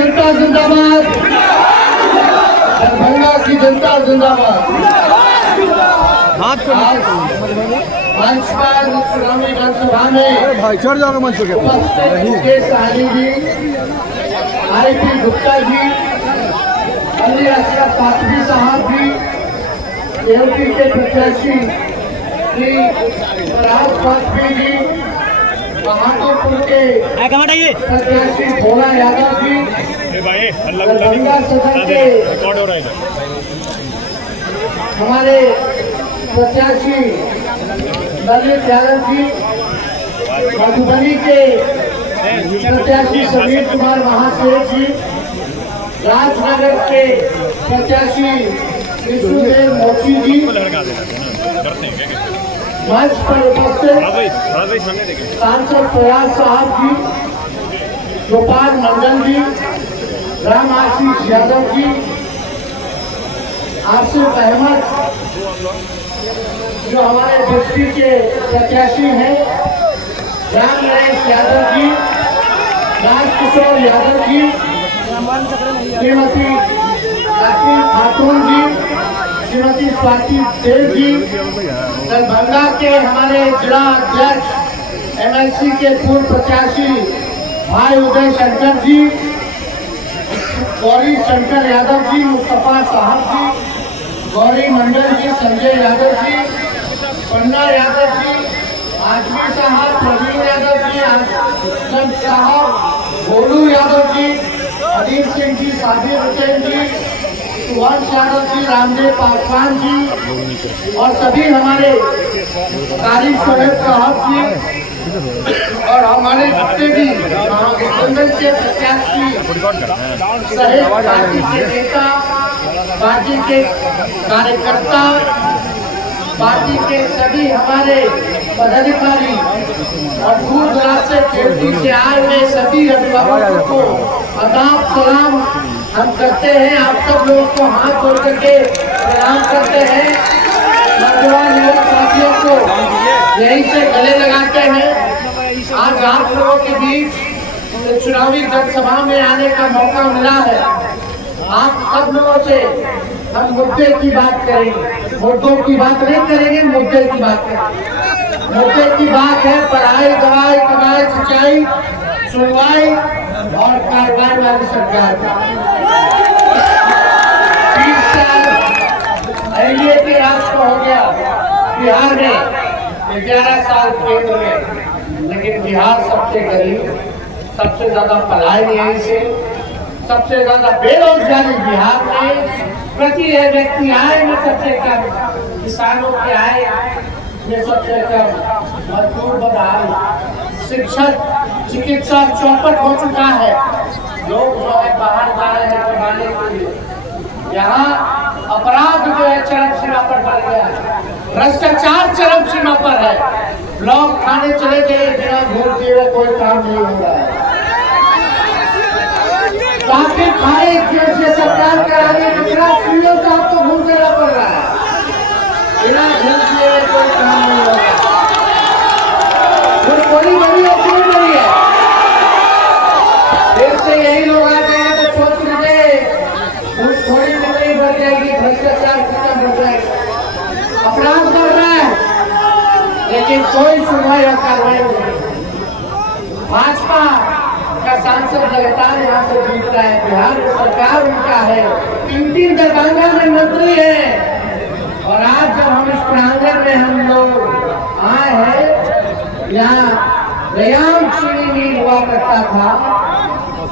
जनता जिंदाबाद, दरभंगा की जनता जिंदाबाद। मंच पर चुनावी जनसभा में भाई चढ़ जाओगे मंच पे उपस्थित मुकेश सहनी जी, आईपी गुप्ता जी, अली अशरफ फातमी साहब जी, एमपी के प्रत्याशी श्री राज फातमी जी, बहादुरपुर के प्रत्याशी भोला यादव जी, दरभंगा सदन के हमारे प्रत्याशी ललित यादव जी, मधुबनी के प्रत्याशी समीर कुमार महासेठ जी, राजनगर के प्रत्याशी विष्णुदेव मोची जी, मंच पर उपस्थित सांसद प्रयास साहब जी, गोपाल मंडल जी, राम आशीष यादव जी, आसिफ अहमद जो हमारे बस्ती के प्रत्याशी हैं, राम नरेश यादव जी, राजकिशोर यादव जी, श्रीमती लक्ष्मी खातून जी, श्रीमती स्वाति देव जी, दरभंगा के हमारे जिला अध्यक्ष एमएलसी के पूर्व प्रत्याशी भाई उदय शंकर जी, गौरी शंकर यादव जी, मुस्तफा साहब जी, गौरी मंडल जी, संजय यादव जी, पन्ना यादव जी, आजमी साहब, प्रवीण यादव जी, आसम साहब, गोलू यादव जी, अदीप सिंह जी, साबिर हुसैन जी, सुवंश यादव जी, रामदेव पासवान जी और सभी हमारे कारी शोएब साहब जी और हमारे जितने भी महागठबंधन के प्रत्याशी सहित पार्टी के नेता, पार्टी के कार्यकर्ता, पार्टी के सभी हमारे पदाधिकारी और दूर दराज से खेती से आए हुए सभी अभिभावकों को आदाब सलाम हम करते हैं। आप सब लोगों को हाथ जोड़ करके प्रणाम करते हैं। नौजवान युवक साथियों को यहीं से गले लगाते हैं। आज आप लोगों के बीच चुनावी जनसभा में आने का मौका मिला है। आप सब लोगों से हम मुद्दे की बात करेंगे, मुद्दों की बात नहीं करेंगे, मुद्दे की बात करेंगे। मुद्दे की बात है पढ़ाई, दवाई, कमाई, सिंचाई, सुनवाई और कारोबार वाली सरकार। 30 साल एनडीए के राज को हो गया बिहार में, 11 साल केंद्र में, लेकिन बिहार सबसे गरीब, सबसे ज्यादा पलायन यहीं से, सबसे ज्यादा बेरोजगारी बिहार में, प्रति व्यक्ति आय में सबसे कम, किसानों की आय में सबसे कम, मजदूर बदहाल, शिक्षक चिकित्सा चौपट हो चुका है। लोग जो है बाहर जा रहे हैं कमाने के लिए। यहाँ अपराध जो है चरम सीमा पर बढ़ गया है, भ्रष्टाचार चरम सीमा पर है। लोग खाने चले गए बिना घूम दिए कोई काम नहीं हो रहा है। ताकि खाए जैसे सरकार कराने दूसरा स्त्रियों से आपको घूम देना पड़ रहा है, बिना घूम दिए कोई काम नहीं हो रहा। कोई बड़ी है क्यों नहीं है? देर से यही लोग आ गए तो सोच लीजिए थोड़ी महंगाई बढ़ जाएगी, भ्रष्टाचार खत्म हो जाएगा, अपराध बढ़ रहा है, लेकिन कोई सुनवाई और कार्रवाई नहीं। भाजपा का सांसद लगातार यहाँ से जीत रहा है, बिहार में सरकार उनका है, 3 दरभंगा में मंत्री है। और आज जब हम इस प्रांगण में हम लोग आए हैं, यहाँ रयाम चीनी मिल हुआ करता था,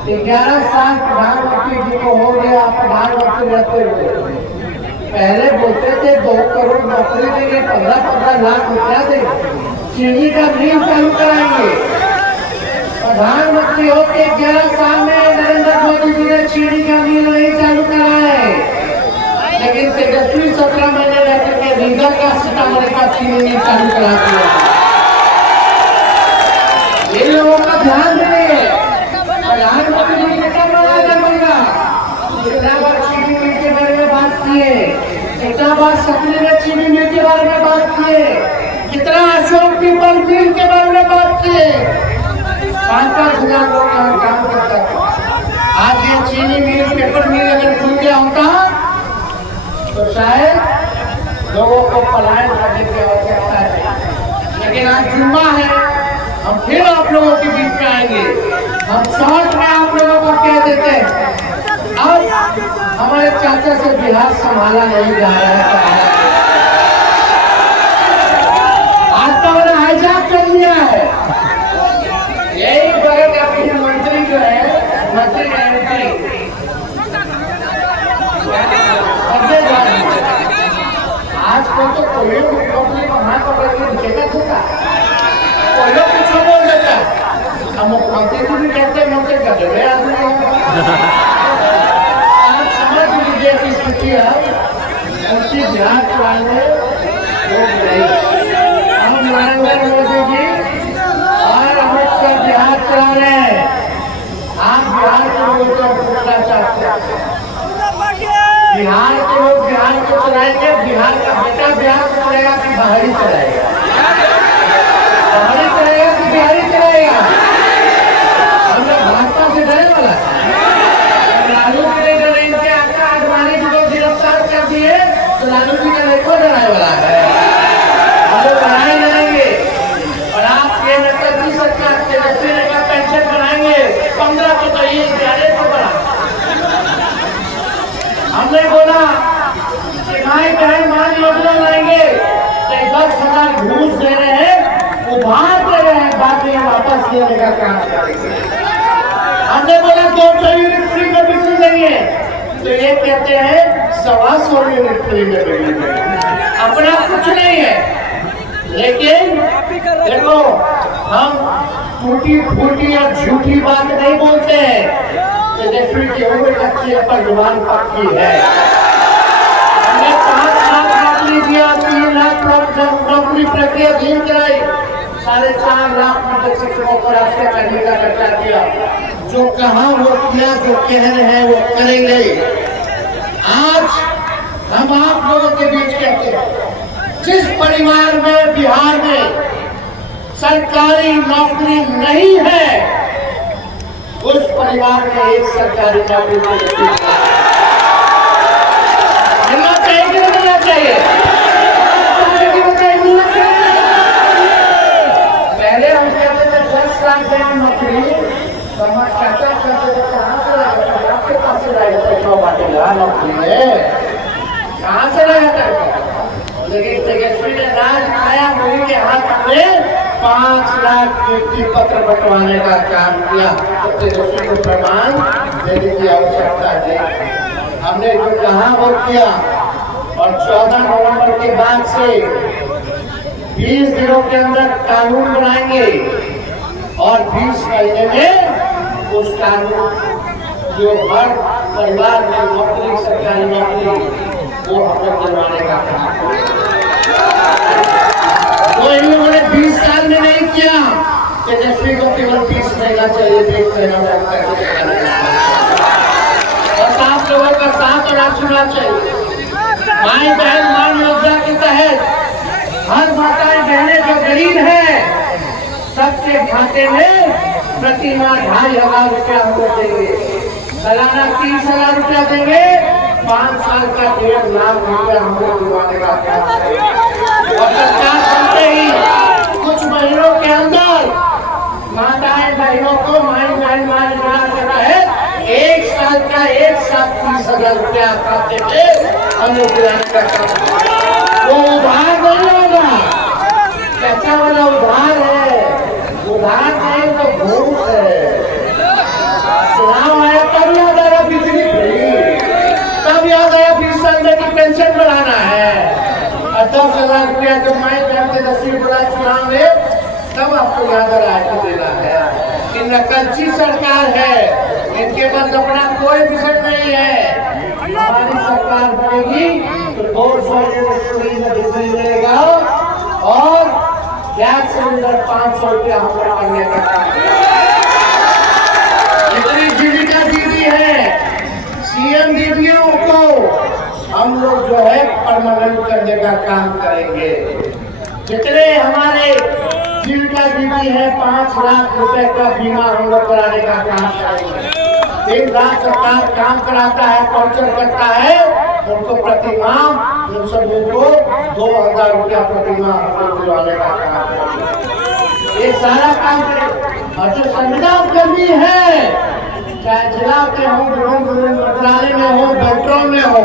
11 साल प्रधानमंत्री जी को हो गया प्रधानमंत्री रहते हुए। पहले बोलते थे 2 करोड़ नौकरी देंगे, 15-15 लाख रुपया देंगे, चीनी का मिल चालू कराएंगे। प्रधानमंत्री होकर 11 साल में नरेंद्र मोदी जी ने चीनी का मिल नहीं चालू करा है, लेकिन तेजस्वी 17 महीने रहकर के रीगा का सीतामढ़ी का चीनी मिल चालू करा दिया। इन लोगों का ध्यान नहीं है। प्रधानमंत्री जी कितना बड़ा बनेगा, कितना बार चीनी मिल के बारे में बात किए, कितना बार सपने में चीनी मिल के बारे में बात किए, कितना अशोक पीपल मिल के बारे में बात किए। 5,000 लोग यहाँ काम करता था। आज ये आज जुम्मा है, हम फिर आप लोगों के बीच में आएंगे। हम शॉर्ट में आप लोगों को कह देते हैं, अब हमारे चाचा से बिहार संभाला नहीं जा रहा है। आज तो उन्होंने हाईजैक कर लिया है। यही करेगा कि मंत्री जो है, मंत्री आज को तो कोई मुख्यमंत्री को हाथ पकड़ के नीचे होता, कोई लोग कुछ बोल देता है। हम मुख्यमंत्री को भी कहते हैं मौके का जगह आदमी आप समझ लीजिए कि स्थिति है उनकी बिहार चलाने लोग नहीं। हम नरेंद्र मोदी जी और अमित शाह बिहार चला रहे हैं। आप बिहार के लोगों को पूछना चाहते हैं, बिहार के लोग बिहार को चलाएंगे, बिहार का बेटा बिहार को चलाएगा कि बाहरी चलाएगा? बाहरी चलाएगा कि बिहारी चलाएगा? हम लोग भाजपा से डरे वाला लालू जी ने डरे, इनके आका आडवाणी जी को गिरफ्तार कर दिए तो लालू जी का नहीं को डराए वाला है। हम लोग लड़ाई लड़ेंगे और आप ये नकली सरकार तेजस्वी ने का पेंशन बनाएंगे 15 को तो ये 11 को बढ़ा। हमने बोला कि भाई बहन मान योजना लाएंगे तो 10,000 घूस दे रहे हैं, उधार दे रहे हैं, बाद में वापस लेने का काम करेंगे। हमने बोला 200 यूनिट फ्री में बिजली देंगे तो ये कहते हैं 125 यूनिट फ्री में बिजली देंगे। अपना कुछ नहीं है, लेकिन देखो हम टूटी फूटी और झूठी बात नहीं बोलते हैं। तेजस्वी की उम्र अच्छी है पर जुबान पक्की है। हमने 5 लाख नौकरी दिया, 3 लाख नौकरी प्रक्रिया धीम कराई, 4.5 लाख शिक्षकों को रास्ते करने का खर्चा दिया। जो कहा वो किया, जो कह रहे हैं वो करेंगे। आज हम आप लोगों के बीच कहते हैं, जिस परिवार में बिहार में सरकारी नौकरी नहीं है उस परिवार में एक सरकारी नौकरी मिलना चाहिए कि नहीं मिलना चाहिए? पहले हम कहते थे 10 लाख देने नौकरी, तो हमारे चाचा कहते थे कहाँ से लाएगा, आपके पास से लाएगा पैसा बांटेगा नौकरी में, कहाँ से लाएगा? लेकिन तेजस्वी ने राज आया, मोदी के हाथ में 5 लाख नियुक्ति पत्र बंटवाने का काम किया। तो तेजस्वी को प्रमाण देने की आवश्यकता है। हमने जो कहा वो किया और 14 नवंबर के बाद से 20 दिनों के अंदर कानून बनाएंगे और 20 महीने में उस कानून जो हर परिवार में नौकरी, सरकारी नौकरी, वो हम लोग दिलवाने का काम। तो इन लोगों ने 20 साल में नहीं किया, तेजस्वी को केवल 20 महीना चाहिए, 20 महीना बस आप लोगों का साथ और आशीर्वाद चाहिए। माई बहन मान योजना के तहत हर माताएं बहनें जो गरीब है सबके खाते में प्रति माह 2,500 रुपया हम लोग देंगे, सालाना 30,000 रुपया देंगे, 5 साल का 1.5 लाख रुपया हम लोग दिलवाने का काम करेंगे। और सरकार बनते ही कुछ महीनों के अंदर माताएं बहनों को माई बहन मान योजना कर रहा है, 1 साल का 1,30,000 रुपया खाते पे हम लोग दिलाने का काम। वो उधार नहीं होगा, पैसा वाला उधार है, उधार नहीं तो घूस है। चुनाव आया तब याद आया बिजली फ्री, तब याद आया 20 साल में की पेंशन बढ़ाना है, और 10,000 रुपया जो माई बहन के 10 बड़ा चुनाव में तब आपको याद आ रहा है देना है। कि नकलची सरकार है, इनके पास अपना कोई विजन नहीं है। हमारी सरकार बनेगी तो 200 यूनिट फ्री में बिजली मिलेगा और गैस सिलेंडर 500 रुपया हम लोग करने का काम। जितनी जीविका दीदी है, सीएम दीदियों को हम लोग जो है परमानेंट करने का काम करेंगे। जितने हमारे जीविका दीदी है 5 लाख रुपए का बीमा हम लोग कराने का काम करेंगे। 3 लाख सरकार काम कराता है, टॉर्चर करता है, उनको प्रति माह उन सबों को 2,000 रुपया प्रति माह दिलवाने का काम करेंगे। ये सारा काम करे। और जो संविदा कर्मी है, चाहे जिला के हो, गृह मंत्रालय में हो, मेट्रो में हो,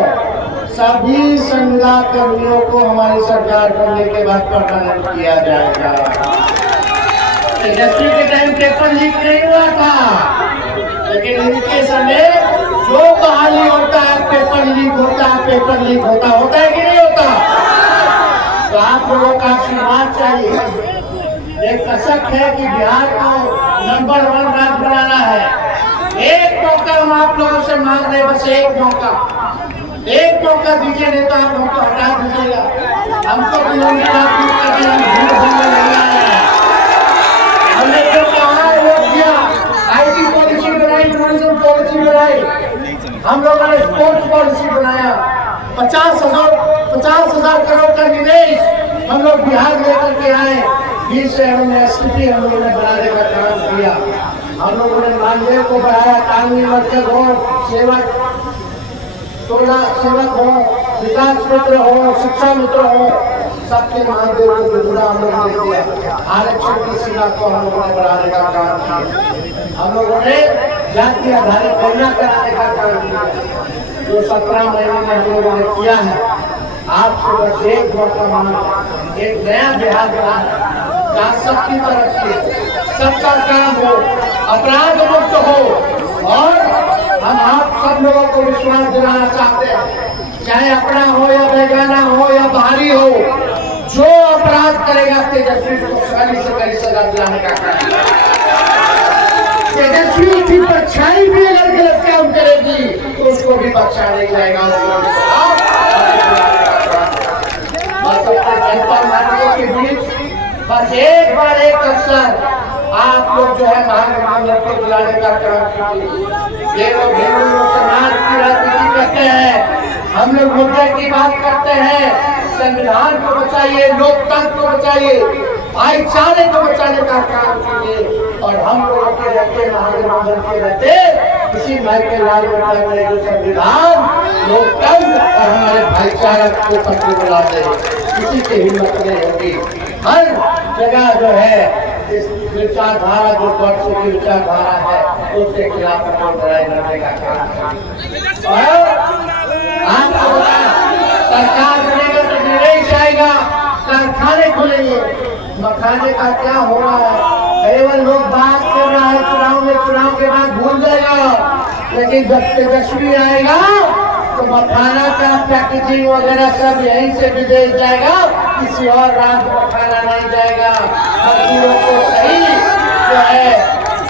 सभी संविदा कर्मियों को हमारी सरकार बनने के बाद परमानेंट किया जाएगा। तेजस्वी के टाइम पेपर लीक नहीं हुआ था, लेकिन इनके समय जो बहाली होता है पेपर लीक होता है, पेपर लीक होता है कि नहीं होता? तो आप लोगों का आशीर्वाद चाहिए। एक कसक है कि बिहार को नंबर 1 राज्य बनाना है। एक मौका हम आप लोगों से मांग रहे, बस एक मौका दीजिए, नहीं तो आप हमको हटा दीजिएगा। हमको हमने जो कहा वो किया। IT पॉलिसी बनाई, टूरिज्म पॉलिसी बनाई, हम लोगों ने स्पोर्ट्स पॉलिसी बनाया। 50,000 करोड़ का निवेश हम लोग बिहार लेकर के आए। 20 शहरों में STP हम लोगों ने बनाने का काम किया। हम लोगों ने मानदेय को बढ़ाया, कानूनी मर्कज हो, सेवक हो, विकास मित्र हो, शिक्षा मित्र हो, सबके मानदेय को जुड़ा हम लोगों ने किया। आरक्षण की सीमा को हम लोगों ने बढ़ाने का काम किया। हम लोगों ने जाति आधारित गणना कराने का काम किया, जो 17 महीने में हम लोगों ने किया है। आपसे बस एक मौका मांग, एक नया बिहार बनाना, जहाँ सबकी तरक्की, सबका काम हो, अपराध मुक्त हो। और हम आप सब लोगों को विश्वास दिलाना चाहते हैं, चाहे अपना हो या बेगाना हो या बाहरी हो, जो अपराध करेगा तेजस्वी को कड़ी से कड़ी सजा दिलाने का काम। तेजस्वी की परछाई भी अगर गलत काम करेगी तो उसको भी बख्शा नहीं जाएगा। जनता नागरिकों के बीच बस एक बार एक अवसर आप लोग जो है महागठबंधन को बुलाने का काम कीजिए। ये लोग हिंदू समाज की राजनीति करते हैं, हम लोग मुद्दे की बात करते हैं। संविधान को बचाइए, लोकतंत्र को बचाइए, भाईचारे को बचाने का काम कीजिए। और हम लोगों के रहते महागठबंधन के रहते इसी माइकल लाल ने जो संविधान, लोकतंत्र और हमारे भाईचारा को पत्र बुला दे, किसी की हिम्मत नहीं होगी। हर जगह जो है इस विचारधारा, जो वर्षों की विचारधारा है, उसके खिलाफ लड़ाई लड़ने का काम। और आपको सरकार बनेगा तो निर्णय जाएगा, कारखाने खुलेंगे। मखाने का क्या हो रहा है? केवल लोग बात कर रहा है चुनाव के बाद भूल जाएगा, लेकिन जब तेजस्वी आएगा तो मखाना का पैकेजिंग वगैरह सब यहीं से विदेश जाएगा, किसी और राज्य मखाना नहीं जाएगा। मजदूरों को सही जो है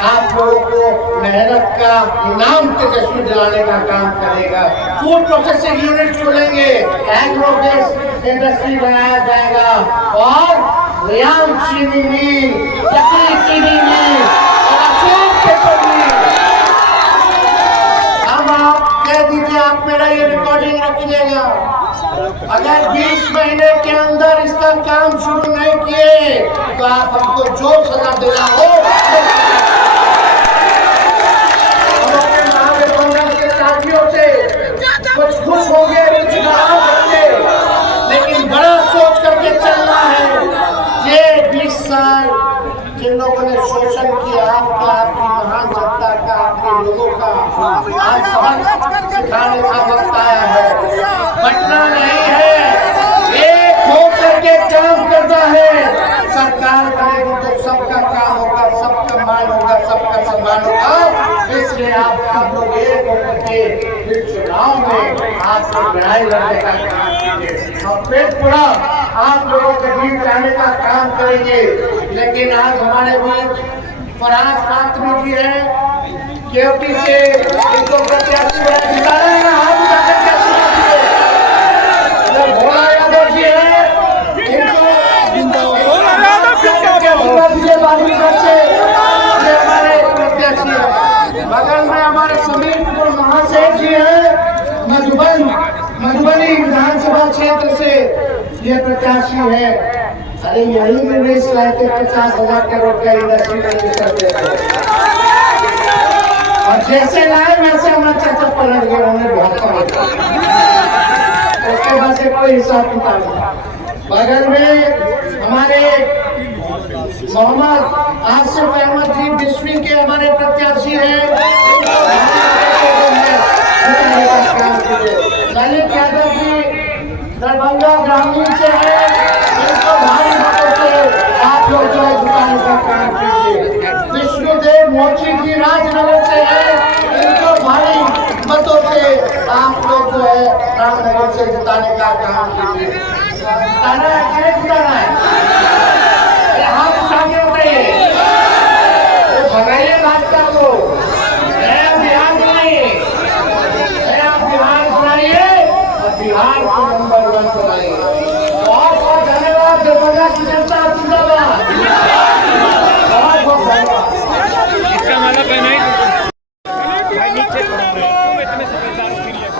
आप लोगों को मेहनत का इनाम तेजस्वी दिलाने का काम करेगा। फूड प्रोसेसिंग यूनिट खोलेंगे, एग्रो बेस्ड इंडस्ट्री बनाया जाएगा, और रियाम चीनी मिल, चक्री चीनी मिल और अशोक पेपर मिल। आप कह दीजिए, आप मेरा ये रिकॉर्डिंग रखिएगा, अगर 20 महीने के अंदर इसका काम शुरू नहीं किए तो आप हमको जो सजा देना हो। महागठबंधन के साथियों से कुछ खुश होंगे, कुछ नाराज होंगे, लेकिन बड़ा सोच करके चलना है। ये 20 साल जिन लोगों ने शोषण किया, आपकी महान जनता का, आपके लोगों का आज सबक सिखाने का वक्त आया है। बटना नहीं है, एक होकर के काम करता है। सरकार करेगी तो सबका काम होगा, सबका मान होगा, सबका सम्मान होगा। इसलिए आप सब लोग एक होकर के इस चुनाव में आपको लड़ाई लड़ने का काम कीजिए। और पेट पूरा आप लोगों के बीच आने का काम करेंगे। लेकिन आज हमारे बीच फराज फातमी जी है, केवटी से इनको प्रत्याशी जिता रहे हैं, हाथ उठाकर के आशीर्वाद दीजिए। भोला यादव जी है, इनको हमारे प्रत्याशी है। बगल में हमारे समीर महाशय जी है, मधुबनी विधानसभा क्षेत्र से ये प्रत्याशी है। अरे यही निवेश लाते 50,000 करोड़ का इंडस्ट्री करते थे, और जैसे लाए वैसे हमारे चाचा पलट गए, उन्हें बहुत उसके बाद से कोई हिसाब किताब नहीं। बगल में हमारे मोहम्मद आसिफ अहमद जी बिस्वी के हमारे प्रत्याशी हैं। ललित यादव जी दरभंगा ग्रामीण से है, इनको भारी मतों से आप लोग जो है जिताने का काम कीजिए। विष्णुदेव मोची जी राजनगर से है, इनको भारी मतों से आप लोग जो है रामनगर से जिताने का काम कीजिए। जिताना है, जिताना है, हाथ उठा के उठाइए, भगाइए भाजपा को, नया बिहार बनाइए, नया बिहार बनाइए और बिहार को नंबर 1 बनाइए। बहुत बहुत धन्यवाद। दरभंगा की जनता जिंदाबाद। बहुत बहुत धन्यवाद। इसका माला पहनाई भाई नीचे इतने समझदार जिंदाबाद।